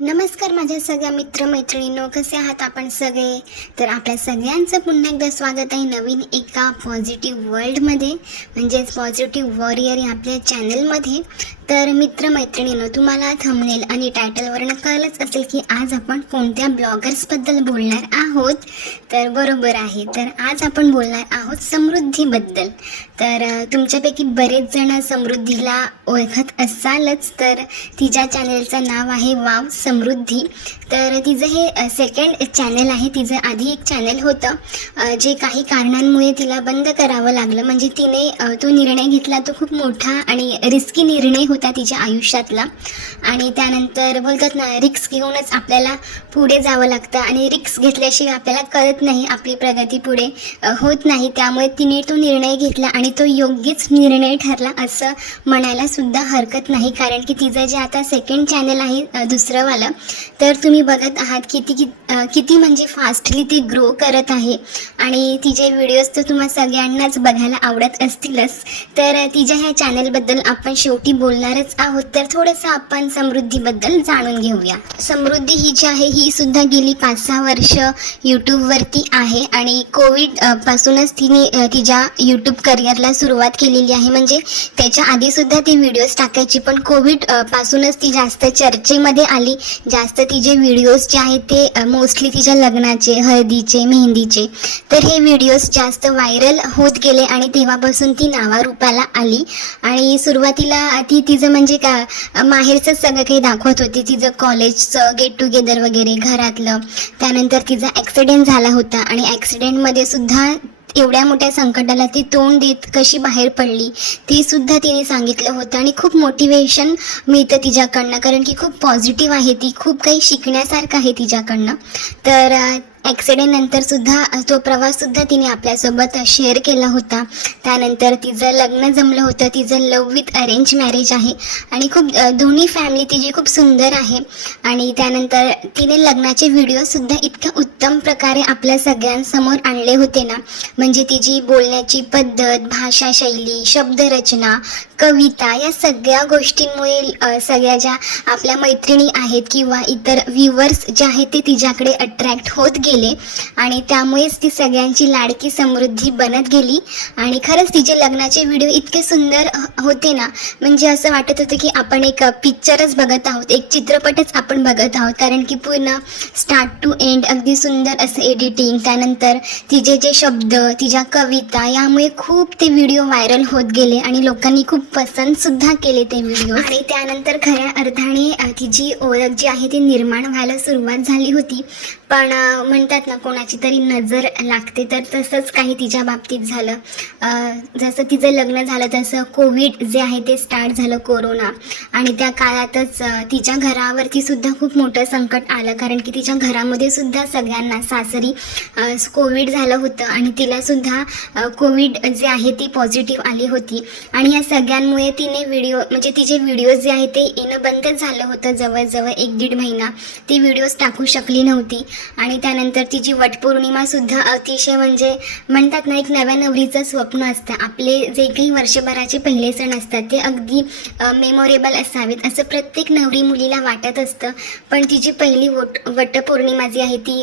नमस्कार माझ्या सगळ्या मित्रमैत्रिणींनो, कसे आहात आपण सगळे. तर आपल्या सगळ्यांचं पुन्हा एकदा स्वागत आहे नवीन एका पॉझिटिव्ह वर्ल्डमध्ये, म्हणजेच पॉझिटिव्ह वॉरियर या आपल्या चॅनलमध्ये. तर मित्रमैत्रिणींनो, तुम्हाला थंबनेल आणि टायटलवरून कळलंच असेल की आज आपण कोणत्या ब्लॉगर्सबद्दल बोलणार आहोत. तर बरोबर आहे, तर आज आपण बोलणार आहोत समृद्धीबद्दल. तर तुमच्यापैकी बरेच जण समृद्धीला ओळखत असालच. तर तिच्या चॅनलचं नाव आहे वाव समृद्धी. तर तिचं हे सेकंड चॅनल आहे. तिचं आधी एक चॅनल होतं जे काही कारणांमुळे तिला बंद करावं लागलं. म्हणजे तिने तो निर्णय घेतला, तो खूप मोठा आणि रिस्की निर्णय होता तिच्या आयुष्यातला. आणि त्यानंतर बोलतात ना, रिक्स घेऊनच आपल्याला पुढे जावं लागतं आणि रिक्स घेतल्याशिवाय आपल्याला कळत नाही, आपली प्रगती पुढे होत नाही. त्यामुळे तिने तो निर्णय घेतला आणि तो योग्यच निर्णय ठरला असं म्हणायला सुद्धा हरकत नाही. कारण की तिचं जे आता सेकंड चॅनल आहे दुसरंवालं, तर तुम्ही बघत आहात किती म्हणजे फास्टली ती ग्रो करत आहे. आणि तिचे व्हिडिओज तर तुम्हाला सगळ्यांनाच बघायला आवडत असतीलच. तर तिच्या ह्या चॅनलबद्दल आपण शेवटी बोलणारच आहोत. तर थोडंसं आपण समृद्धीबद्दल जाणून घेऊया. समृद्धी ही जी आहे ही सुद्धा गेली 5-6 वर्ष यूट्यूबवरती आहे आणि कोविड पासूनच तिने तिच्या यूट्यूब करिअरला सुरुवात केलेली आहे. म्हणजे त्याच्या आधीसुद्धा ती व्हिडिओज टाकायची, पण कोविड पासूनच ती जास्त चर्चेमध्ये आली. जास्त तिचे व्हिडिओज जे आहेत ते मोस्टली तिच्या लग्नाचे, हळदीचे, मेहंदीचे, तर हे व्हिडिओज जास्त व्हायरल होत गेले आणि तेव्हापासून ती नावारूपाला आली. आणि सुरुवातीला ती तिचं म्हणजे का माहेरचं सगळं काही दाखवत होती, तिचं कॉलेजचं गेट टुगेदर वगैरे, घरातलं. त्यानंतर तिचा ॲक्सिडेंट झाला होता आणि ॲक्सिडेंटमध्ये सुद्धा एवढ्या मोठ्या संकटाला ती तोंड देत कशी बाहेर पडली ते सुद्धा तिने सांगितलं होतं. आणि खूप मोटिवेशन मिळतं तिच्याकडनं, कारण की खूप पॉझिटिव्ह आहे ती, खूप काही शिकण्यासारखं आहे तिच्याकडनं. तर ॲक्सिडेंट नंतरसुद्धा तो प्रवाससुद्धा तिने आपल्यासोबत शेअर केला होता. त्यानंतर तिचं लग्न जमलं होतं. तिचं लव्ह विथ अरेंज मॅरेज आहे आणि खूप दोन्ही फॅमिली तिची खूप सुंदर आहे. आणि त्यानंतर तिने लग्नाचे व्हिडिओसुद्धा इतक्या उत्तम प्रकारे आपल्या सगळ्यांसमोर आणले होते ना. म्हणजे तिची बोलण्याची पद्धत, भाषाशैली, शब्दरचना, कविता, या सगळ्या गोष्टींमुळे सगळ्या ज्या आपल्या मैत्रिणी आहेत किंवा इतर व्ह्यूवर्स जे आहेत ते तिच्याकडे अट्रॅक्ट होत गेले आणि त्यामुळेच ती सगळ्यांची लाडकी समृद्धी बनत गेली. आणि खरंच तिचे लग्नाचे व्हिडिओ इतके सुंदर होते ना, म्हणजे असं वाटत होतं की आपण एक पिक्चरच बघत आहोत, एक चित्रपटच आपण बघत आहोत. कारण की पूर्ण स्टार्ट टू एंड अगदी सुंदर असं एडिटिंग, त्यानंतर तिचे जे शब्द, तिच्या कविता, यामुळे खूप ते व्हिडिओ व्हायरल होत गेले आणि लोकांनी खूप पसंतसुद्धा केले ते व्हिडिओ. आणि त्यानंतर खऱ्या अर्थाने तिची ओळख जी आहे ती निर्माण व्हायला सुरुवात झाली होती. पण म्हणतात ना, कोणाची तरी नजर लागते, तर तसंच काही तिच्या बाबतीत झालं. जसं तिचं लग्न झालं तसं कोविड जे आहे ते स्टार्ट झालं, कोरोना. आणि त्या काळातच तिच्या घरावरती सुद्धा खूप मोठं संकट आलं. कारण की तिच्या घरामध्ये सुद्धा सगळ्यांना सासरी कोविड झालं होतं आणि तिलासुद्धा कोविड जे आहे ती पॉझिटिव्ह आली होती. आणि या सगळ्यांमुळे तिने म्हणजे तिचे व्हिडिओज जे आहे ते येणं बंदच झालं होतं. जवळजवळ 1-1.5 महिना ती व्हिडिओज टाकू शकली नव्हती. आणि त्यानंतर तिची वटपौर्णिमासुद्धा अतिशय म्हणजे म्हणतात ना, एक नव्या नवरीचं स्वप्न असतं. आपले जे काही वर्षभराचे पहिले सण असतात ते अगदी मेमोरेबल असावेत असं प्रत्येक नवरी मुलीला वाटत असतं. पण तिची पहिली वटपौर्णिमा जी आहे ती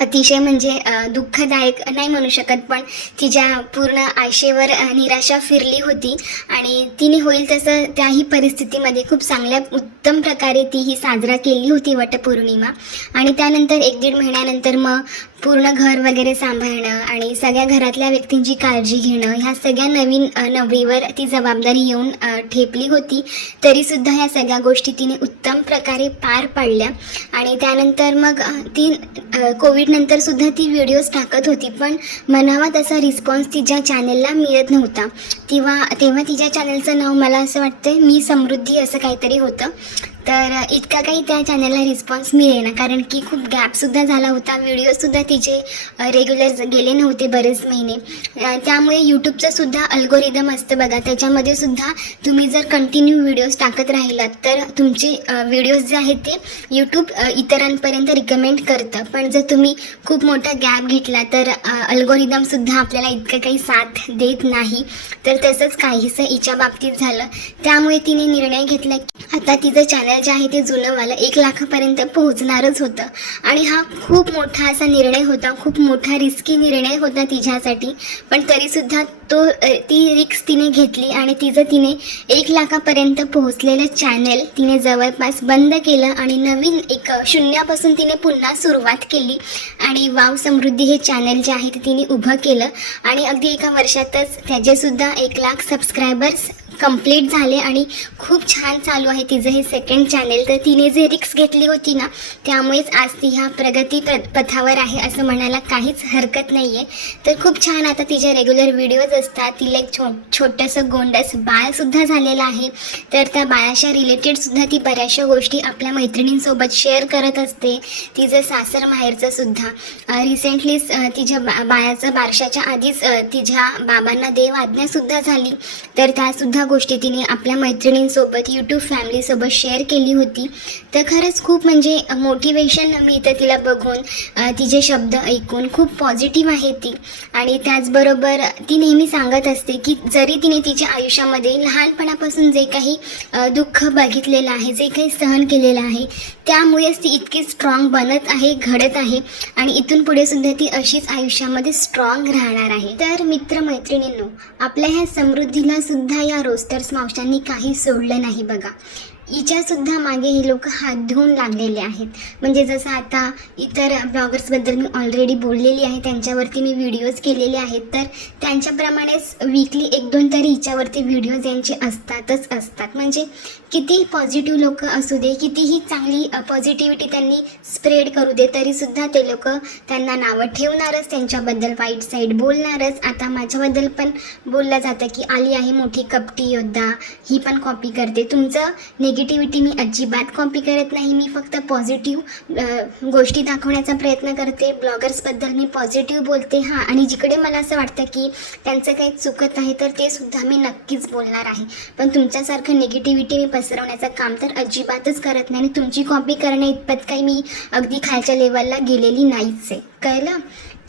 अतिशय म्हणजे दुःखदायक नाही म्हणू शकत, पण तिच्या पूर्ण आशेवर निराशा फिरली होती. आणि तिने होईल तसं त्याही परिस्थितीमध्ये खूप चांगल्या उत्तम प्रकारे ती ही साजरा केली होती वटपौर्णिमा. आणि त्यानंतर 1-1.5 महिन्यानंतर मग पूर्ण घर वगैरे सांभाळणं आणि सगळ्या घरातल्या व्यक्तींची काळजी घेणं, ह्या सगळ्या नवीन नवरीवर ती जबाबदारी येऊन ठेपली होती. तरीसुद्धा ह्या सगळ्या गोष्टी तिने उत्तम प्रकारे पार पाडल्या. आणि त्यानंतर मग ती कोविडनंतरसुद्धा ती व्हिडिओज टाकत होती, पण म्हणावा तसा रिस्पॉन्स तिच्या चॅनलला मिळत नव्हता. तेव्हा तिच्या चॅनलचं नाव मला असं वाटतं मी समृद्धी असं काहीतरी होतं. तर इतका काही त्या चॅनलला रिस्पॉन्स मिळेना, कारण की खूप गॅपसुद्धा झाला होता. व्हिडिओसुद्धा तिचे रेग्युलर गेले नव्हते बरेच महिने. त्यामुळे यूट्यूबचं सुद्धा अल्गोरिदम असतं बघा, त्याच्यामध्ये सुद्धा तुम्ही जर कंटिन्यू व्हिडिओज टाकत राहिलात तर तुमचे व्हिडिओज जे आहेत ते यूट्यूब इतरांपर्यंत रिकमेंड करतं. पण जर तुम्ही खूप मोठा गॅप घेतला तर अल्गोरिदमसुद्धा आपल्याला इतकं काही साथ देत नाही. तर तसंच काहीसं हिच्या बाबतीत झालं. त्यामुळे तिने निर्णय घेतला की आता तिचं चॅनल चॅनल जे आहे ते जुनंवालं 1 लाखापर्यंत पोहोचणारच होतं आणि हा खूप मोठा असा निर्णय होता, खूप मोठा रिस्की निर्णय होता तिच्यासाठी. पण तरीसुद्धा ती रिस्क तिने घेतली आणि तिने 1 लाखापर्यंत पोहोचलेलं चॅनल तिने जवळपास बंद केलं आणि नवीन एक शून्यापासून तिने पुन्हा सुरुवात केली आणि वाव समृद्धी हे चॅनल जे आहे ते तिने उभं केलं आणि अगदी एका वर्षातच त्याचेसुद्धा 1 लाख सबस्क्रायबर्स कंप्लीट झाले आणि खूप छान चालू आहे तिचं हे सेकंड चॅनल. तर तिने जे रिस्क घेतली होती ना, त्यामुळेच आज ती ह्या प्रगती पथावर आहे असं म्हणायला काहीच हरकत नाही आहे. तर खूप छान आता तिचे रेग्युलर व्हिडिओज असतात. तिला एक छोटंसं गोंडस बाळसुद्धा झालेलं आहे. तर त्या बाळाच्या रिलेटेडसुद्धा ती बऱ्याचशा गोष्टी आपल्या मैत्रिणींसोबत शेअर करत असते. तिचं सासर माहेरचं सुद्धा रिसेंटलीच तिच्या बाळाचं बारशाच्या आधीच तिच्या बाबांना देव आज्ञासुद्धा झाली. तर त्यासुद्धा गोष्टी तिने आपल्या मैत्रिणींसोबत यूट्यूब फॅमिलीसोबत शेअर केली होती. तर खरंच खूप म्हणजे मोटिवेशन मिळतं तिला बघून, तिचे शब्द ऐकून. खूप पॉझिटिव्ह आहे ती आणि त्याचबरोबर ती नेहमी सांगत असते की जरी तिने तिच्या आयुष्यामध्ये लहानपणापासून जे काही दुःख बघितलेलं आहे, जे काही सहन केलेलं आहे, त्यामुळेच ती इतकी स्ट्रॉंग बनत आहे, घडत आहे आणि इथून पुढे सुद्धा ती अशीच आयुष्यामध्ये स्ट्रॉंग राहणार आहे. तर मित्रमैत्रिणींनो, आपल्या ह्या समृद्धीला सुद्धा या रोस्टर्स मावशांनी काही सोडलं नाही बघा. हिच्यासुद्धा मागे हे लोक हात धुवून लागलेले आहेत. म्हणजे जसं आता इतर ब्लॉगर्सबद्दल मी ऑलरेडी बोललेली आहे, त्यांच्यावरती मी व्हिडिओज केलेले आहेत. तर त्यांच्याप्रमाणेच वीकली 1-2 तरी हिच्यावरती व्हिडिओज यांचे असतातच असतात. म्हणजे कितीही पॉझिटिव्ह लोक असू दे, कितीही चांगली पॉझिटिव्हिटी त्यांनी स्प्रेड करू दे, तरीसुद्धा ते लोक त्यांना नावं ठेवणारच, त्यांच्याबद्दल वाईट साईड बोलणारच. आता माझ्याबद्दल पण बोललं जातं की आली आहे मोठी कपटी योद्धा, ही पण कॉपी करते. तुमचं निगेटिव्हिटी मी अजिबात कॉपी करत नाही. मी फक्त पॉझिटिव्ह गोष्टी दाखवण्याचा प्रयत्न करते. ब्लॉगर्सबद्दल मी पॉझिटिव्ह बोलते. हां, आणि जिकडे मला असं वाटतं की त्यांचं काही चुकत आहे तर ते सुद्धा मी नक्कीच बोलणार आहे. पण तुमच्यासारखं निगेटिव्हिटी मी पसरवण्याचं काम तर अजिबातच करत नाही आणि तुमची कॉपी करण्या इतपत काही मी अगदी खालच्या लेवलला गेलेली नाहीच आहे, कळलं?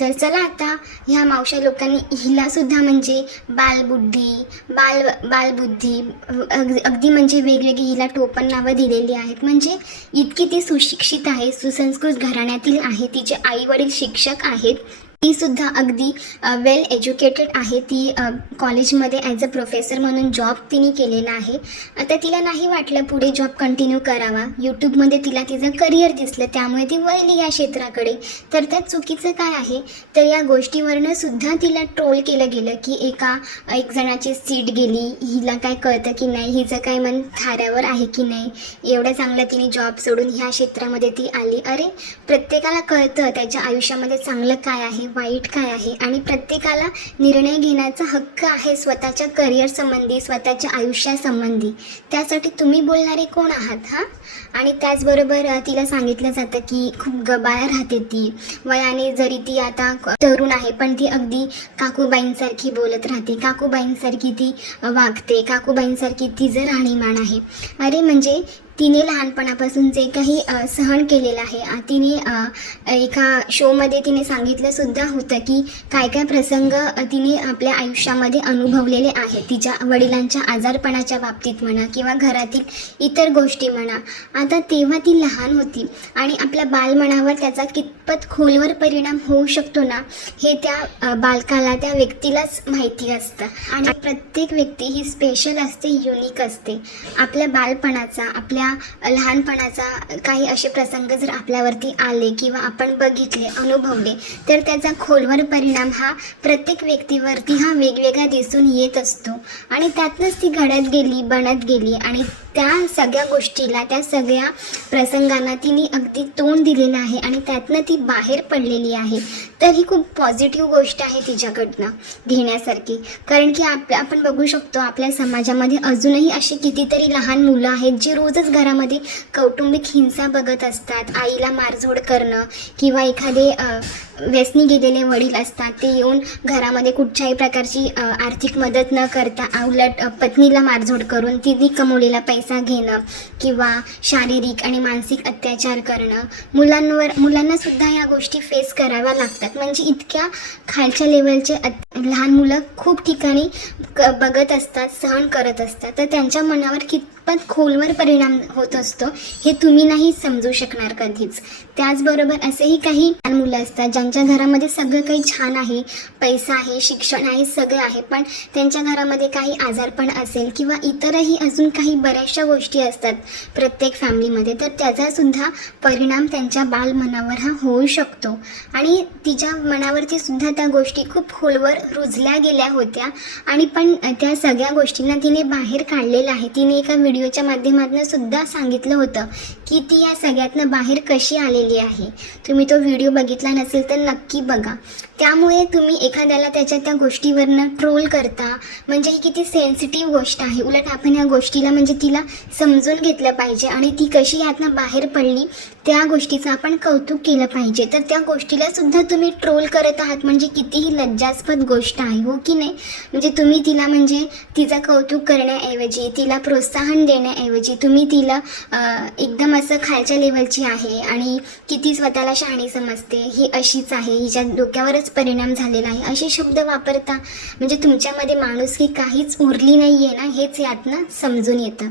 तर चला आता ह्या मावशा लोकांनी हिलासुद्धा म्हणजे बालबुद्धी अगदी म्हणजे वेगवेगळी हिला टोपण नावं दिलेली आहेत. म्हणजे इतकी ती सुशिक्षित आहे, सुसंस्कृत घराण्यातील आहे, तिचे आईवडील शिक्षक आहेत. तीसुद्धा अगदी वेल एज्युकेटेड आहे. ती कॉलेजमध्ये ॲज अ प्रोफेसर म्हणून जॉब तिने केलेला आहे. आता तिला नाही वाटलं पुढे जॉब कंटिन्यू करावा. यूट्यूबमध्ये तिला तिचं करिअर दिसलं, त्यामुळे ती वळली या क्षेत्राकडे. तर त्यात चुकीचं काय आहे? तर या गोष्टीवरनं सुद्धा तिला ट्रोल केलं गेलं की एक जणाची सीट गेली, हिला काय कळतं की नाही, हिचं काय मन थाऱ्यावर आहे की नाही, एवढं चांगलं तिने जॉब सोडून ह्या क्षेत्रामध्ये ती आली. अरे, प्रत्येकाला कळतं त्याच्या आयुष्यामध्ये चांगलं काय आहे, वाईट काय आहे आणि प्रत्येकाला निर्णय घेण्याचा हक्क आहे स्वतःच्या करिअर संबंधी, स्वतःच्या आयुष्यासंबंधी. त्यासाठी तुम्ही बोलणारे कोण आहात? हां. आणि त्याचबरोबर तिला सांगितलं जातं की खूप गबाळ राहते ती, वयाने जरी ती आता तरुण आहे पण ती अगदी काकूबाईंसारखी बोलत राहते, काकूबाईंसारखी ती वागते, काकूबाईंसारखी तिचं राहणीमान आहे. अरे, म्हणजे तिने लहानपणापासून जे काही सहन केलेलं आहे, तिने एका शोमध्ये तिने सांगितलंसुद्धा होतं की काय काय प्रसंग तिने आपल्या आयुष्यामध्ये अनुभवलेले आहेत, तिच्या वडिलांच्या आजारपणाच्या बाबतीत म्हणा किंवा घरातील इतर गोष्टी म्हणा. आता तेव्हा ती लहान होती आणि आपल्या बालमनावर त्याचा कितपत खोलवर परिणाम होऊ शकतो ना, हे त्या बालकाला, त्या व्यक्तीलाच माहिती असतं. आणि प्रत्येक व्यक्ती ही स्पेशल असते, युनिक असते. आपल्या बालपणाचा, आपल्या लहानपणाचा काही असे प्रसंग जर आपल्यावरती आले किंवा आपण बघितले, अनुभवले, तर त्याचा खोलवर परिणाम हा प्रत्येक व्यक्तीवरती हा वेगवेगळा दिसून येत असतो आणि त्यातनंच ती घडत गेली, बनत गेली आणि त्या सगळ्या गोष्टीला, त्या सगळ्या प्रसंगांना तिने अगदी तोंड दिलेलं आहे आणि त्यातनं ती बाहेर पडलेली आहे. तर ही खूप पॉझिटिव्ह गोष्ट आहे तिच्याकडनं घेण्यासारखी. कारण की आपण बघू शकतो आपल्या समाजामध्ये अजूनही असे कितीतरी लहान मुलं आहेत जे रोजच घरामध्ये कौटुंबिक हिंसा बघत असतात. आईला मारझोड करणं किंवा एखादे व्यसनी गेलेले वडील असतात, ते येऊन घरामध्ये कुठच्याही प्रकारची आर्थिक मदत न करता उलट पत्नीला मारझोड करून तिने कमवलेला पैसा घेणं किंवा शारीरिक आणि मानसिक अत्याचार करणं. मुलांनासुद्धा या गोष्टी फेस कराव्या लागतात. म्हणजे इतक्या खालच्या लेवलचे लहान मुलं खूप ठिकाणी बघत असतात, सहन करत असतात, तर त्यांच्या मनावर कितपत खोलवर परिणाम होत असतो हे तुम्ही नाही समजू शकणार कधीच. त्याचबरोबर असेही काही लहान मुलं असतात ज्यांच्या घरामध्ये सगळं काही छान आहे, पैसा आहे, शिक्षण आहे, सगळं आहे, पण त्यांच्या घरामध्ये काही आजारपण असेल किंवा इतरही अजून काही बऱ्याचशा गोष्टी असतात प्रत्येक फॅमिलीमध्ये, तर त्याचासुद्धा परिणाम त्यांच्या बालमनावर हा होऊ शकतो. आणि तिच्या मनावरती सुद्धा त्या गोष्टी खूप खोलवर रुजल्या गेल्या होत्या आणि पण त्या सगळ्या गोष्टींना तिने बाहेर काढलेलं आहे. तिने एका व्हिडिओच्या माध्यमातून सुद्धा सांगितलं होतं की ती या सगळ्यातनं बाहेर कशी आलेली आहे. तुम्ही तो व्हिडिओ बघितला नसेल तर नक्की बघा. त्यामुळे तुम्ही एखाद्याला त्याच्या त्या गोष्टीवरनं ट्रोल करता म्हणजे ही किती सेन्सिटिव्ह गोष्ट आहे. उलट आपण या गोष्टीला म्हणजे तिला समजून घेतलं पाहिजे आणि ती कशी यातनं बाहेर पडली त्या गोष्टीचं आपण कौतुक केलं पाहिजे. तर त्या गोष्टीला सुद्धा तुम्ही ट्रोल करत आहात म्हणजे कितीही लज्जास्पद गोष्ट आहे, हो की नाही. म्हणजे तुम्ही तिला म्हणजे तिचं कौतुक करण्याऐवजी, तिला प्रोत्साहन देण्याऐवजी तुम्ही तिला एकदम असं खालच्या लेवलची आहे आणि किती स्वतःला शहाणी समजते, ही अशीच आहे, हिच्या डोक्यावरच परिणाम झालेला आहे, असे शब्द वापरता म्हणजे तुमच्यामध्ये माणुसकी काहीच उरली नाही आहे ना, हेच यातनं समजून येतं.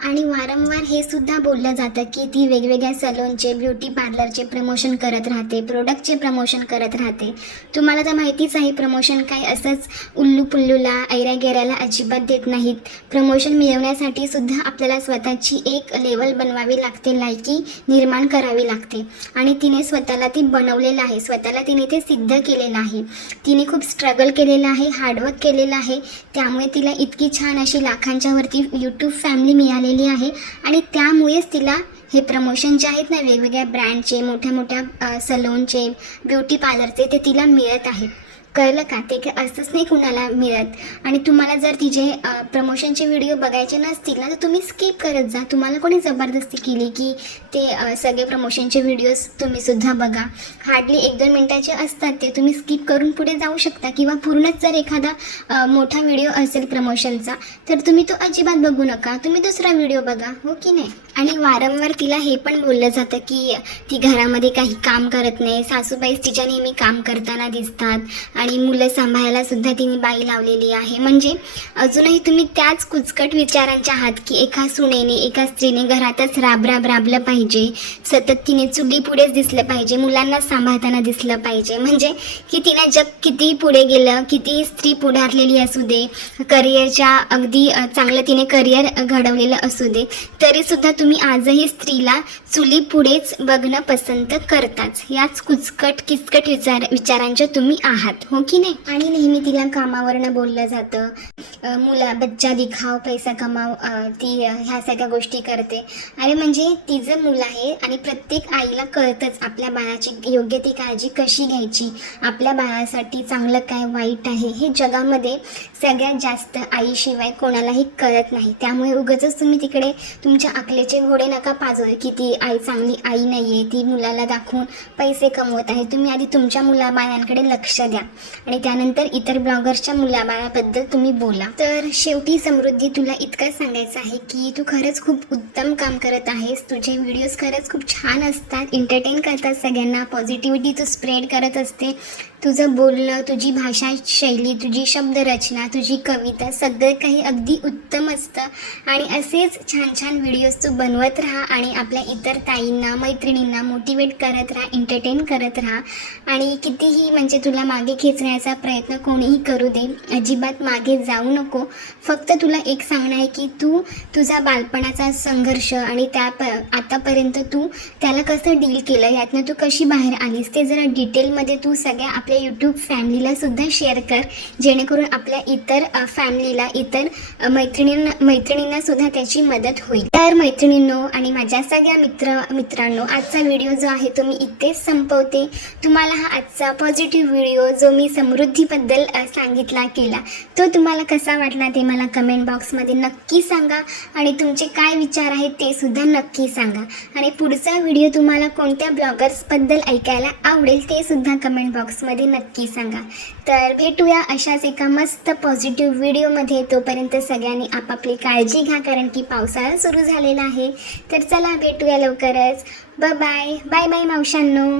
आणि वारंवार हे सुद्धा बोललं जातं की ती वेगवेगळ्या सलूनचे, ब्युटी पार्लरचे प्रमोशन करत राहते, प्रोडक्टचे प्रमोशन करत राहते. तुम्हाला तर माहितीच आहे प्रमोशन काय असंच उल्लू पुल्लूला, ऐऱ्या गेऱ्याला अजिबात देत नाहीत. प्रमोशन मिळवण्यासाठी सुद्धा आपल्याला स्वतःची एक लेवल बनवावी लागते, लायकी निर्माण करावी लागते आणि तिने स्वतःला ती बनवलेलं आहे, स्वतःला तिने ते सिद्ध केलेलं आहे. तिने खूप स्ट्रगल केलेलं आहे, हार्डवर्क केलेलं आहे, त्यामुळे तिला इतकी छान अशी लाखांच्या वरती यूट्यूब फॅमिली मिळाली आहे आणि त्यामुळेच तिला हे प्रमोशन जे आहेत ना वेगवेगळ्या ब्रँडचे, मोठ्या मोठ्या सलूनचे, ब्युटी पार्लरचे ते तिला मिळत आहेत. कळलं का? ते असंच नाही कुणाला मिळत. आणि तुम्हाला जर तिचे प्रमोशनचे व्हिडिओ बघायचे नसतील ना तर तुम्ही स्किप करत जा. तुम्हाला कोणी जबरदस्ती केली की ते सगळे प्रमोशनचे व्हिडिओज तुम्ही सुद्धा बघा. हार्डली 1-2 मिनटाचे असतात ते, तुम्ही स्किप करून पुढे जाऊ शकता किंवा पूर्णच जर एखादा मोठा व्हिडिओ असेल प्रमोशनचा तर तुम्ही तो अजिबात बघू नका, तुम्ही दुसरा व्हिडिओ बघा, हो की नाही. आणि वारंवार तिला हे पण बोललं जातं की ती घरामध्ये काही काम करत नाही, सासूबाईच तिच्या नेहमी काम करताना दिसतात आणि मुलं सांभाळायला सुद्धा तिने बाई लावलेली आहे. म्हणजे अजूनही तुम्ही त्याच कुचकट विचारांच्या आहात की एका सुनेने, एका स्त्रीने घरातच राबलं पाहिजे, सतत तिने चुली पुढेच दिसलं पाहिजे, मुलांना सांभाळताना दिसलं पाहिजे. म्हणजे की तिने जग किती पुढे गेलं, किती स्त्री पुढारलेली असू दे, करिअरच्या अगदी चांगलं तिने करिअर घडवलेलं असू दे, तरीसुद्धा तुम्ही आजही स्त्रीला चुली पुढेच बघणं पसंत करताच. याच किचकट विचारांच्या तुम्ही आहात, हो की नाही. आणि नेहमी तिला कामावरनं बोललं जातं, बच्चा दिखाव, पैसा कमाव, ती ह्या सगळ्या गोष्टी करते. अरे म्हणजे तिचं मूल आहे आणि प्रत्येक आईला कळतंच आपल्या बाळाची योग्य ती काळजी कशी घ्यायची, आपल्या बाळासाठी चांगलं काय वाईट आहे हे जगामध्ये सगळ्यात जास्त आईशिवाय कोणालाही कळत नाही. त्यामुळे उगाचच तुम्ही तिकडे तुमच्या अकलेचे घोडे नका पाजवू की ती आई चांगली आई नाही आहे, ती मुलाला दाखवून पैसे कमवत आहे. तुम्ही आधी तुमच्या मुलाबाळांकडे लक्ष द्या आणि त्यानंतर इतर ब्लॉगर्सच्या मुलाबाळाबद्दल तुम्ही बोला. तर शेवटी समृद्धी, तुला इतकंच सांगायचं आहे की तू खरंच खूप उत्तम काम करत आहेस. तुझे व्हिडिओज खरंच खूप छान असतात, एंटरटेन करतात सगळ्यांना, पॉझिटिव्हिटी तू स्प्रेड करत असते. तुझं बोलणं, तुझी भाषा शैली, तुझी शब्दरचना, तुझी कविता सगळं काही अगदी उत्तम असतं आणि असेच छान छान व्हिडिओज तू बनवत राहा आणि आपल्या इतर ताईंना, मैत्रिणींना मोटिवेट करत राहा, एंटरटेन करत राहा. आणि कितीही म्हणजे तुला मागे खेचण्याचा प्रयत्न कोणीही करू दे, अजिबात मागे जाऊ नको. फक्त तुला एक सांगणं आहे की तू तुझा बालपणाचा संघर्ष आणि आतापर्यंत तू त्याला कसं डील केलं, यातनं तू कशी बाहेर आलीस ते जरा डिटेलमध्ये तू सगळ्या आपल्या यूट्यूब फॅमिलीला सुद्धा शेअर कर, जेणेकरून आपल्या इतर फॅमिलीला, इतर मैत्रिणींना सुद्धा त्याची मदत होईल. तर मैत्रिणींनो आणि माझ्या सगळ्या मित्रांनो, आजचा व्हिडिओ जो आहे तो मी इथेच संपवते. तुम्हाला हा आजचा पॉझिटिव्ह व्हिडिओ जो मी समृद्धीबद्दल सांगितला केला तो तुम्हाला कसा वाटला ते मला कमेंट बॉक्समध्ये नक्की सांगा आणि तुमचे काय विचार आहेत ते सुद्धा नक्की सांगा. आणि पुढचा व्हिडिओ तुम्हाला कोणत्या ब्लॉगर्सबद्दल ऐकायला आवडेल ते सुद्धा कमेंट बॉक्समध्ये नक्की सांगा. तर भेटूया अशाच एका मस्त पॉझिटिव्ह व्हिडिओमध्ये. तोपर्यंत सगळ्यांनी आपापली काळजी घ्या, कारण की पावसाळा सुरू झालेला आहे. तर चला भेटूया लवकरच. Bye bye मावशांनो.